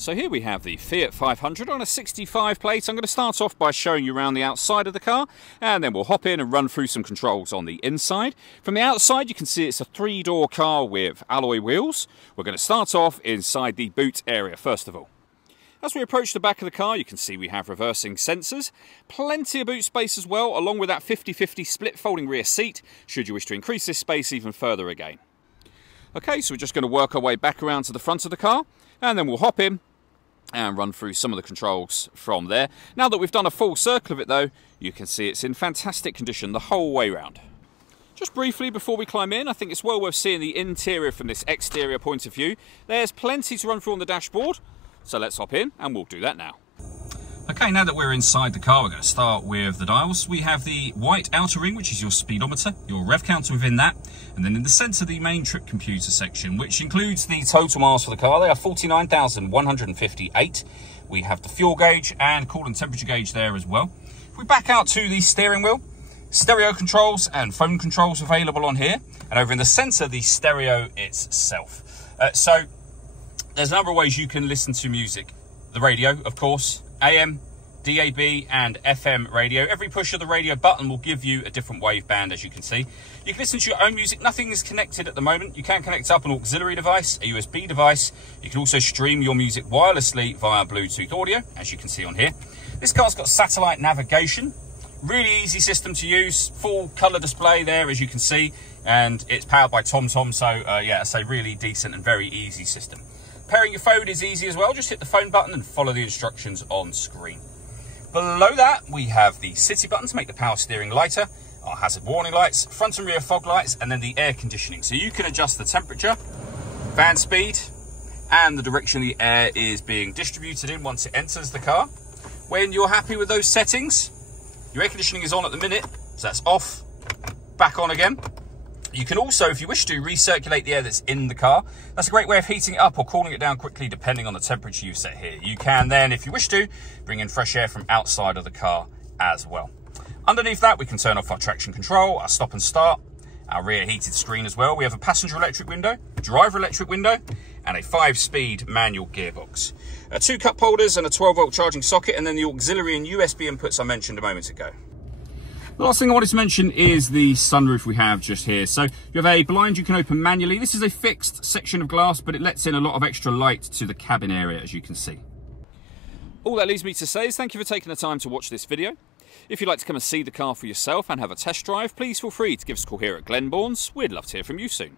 So here we have the Fiat 500 on a 65 plate. I'm going to start off by showing you around the outside of the car, and then we'll hop in and run through some controls on the inside. From the outside you can see it's a 3-door car with alloy wheels. We're going to start off inside the boot area first of all. As we approach the back of the car, you can see we have reversing sensors, plenty of boot space as well, along with that 50-50 split folding rear seat, should you wish to increase this space even further again. Okay, so we're just going to work our way back around to the front of the car, and then we'll hop in and run through some of the controls from there. Now that we've done a full circle of it though, you can see it's in fantastic condition the whole way round. Just briefly before we climb in, I think it's well worth seeing the interior from this exterior point of view. There's plenty to run through on the dashboard, so let's hop in and we'll do that now. Okay, now that we're inside the car, we're going to start with the dials. We have the white outer ring, which is your speedometer, your rev counter within that, and then in the centre the main trip computer section, which includes the total miles for the car. They are 49,158. We have the fuel gauge and coolant temperature gauge there as well. If we back out to the steering wheel, stereo controls and phone controls available on here, and over in the centre the stereo itself. So there's a number of ways you can listen to music. The radio, of course, AM, DAB and FM radio. Every push of the radio button will give you a different wave band, as you can see. You can listen to your own music. Nothing is connected at the moment. You can connect up an auxiliary device, a USB device. You can also stream your music wirelessly via Bluetooth audio, as you can see on here. This car's got satellite navigation. Really easy system to use. Full colour display there, as you can see. And it's powered by TomTom, so yeah, it's a really decent and very easy system. Pairing your phone is easy as well. Just hit the phone button and follow the instructions on screen. Below that, we have the city button to make the power steering lighter, our hazard warning lights, front and rear fog lights, and then the air conditioning. So you can adjust the temperature, fan speed, and the direction the air is being distributed in once it enters the car. When you're happy with those settings, your air conditioning is on at the minute, so that's off, back on again. You can also, if you wish to, recirculate the air that's in the car. That's a great way of heating it up or cooling it down quickly, depending on the temperature you've set here. You can then, if you wish to, bring in fresh air from outside of the car as well. Underneath that, we can turn off our traction control, our stop and start, our rear heated screen as well. We have a passenger electric window, driver electric window, and a 5-speed manual gearbox. 2 cup holders and a 12-volt charging socket, and then the auxiliary and USB inputs I mentioned a moment ago. The last thing I wanted to mention is the sunroof we have just here. So you have a blind you can open manually. This is a fixed section of glass, but it lets in a lot of extra light to the cabin area, as you can see. All that leaves me to say is thank you for taking the time to watch this video. If you'd like to come and see the car for yourself and have a test drive, please feel free to give us a call here at Glenbourne's. We'd love to hear from you soon.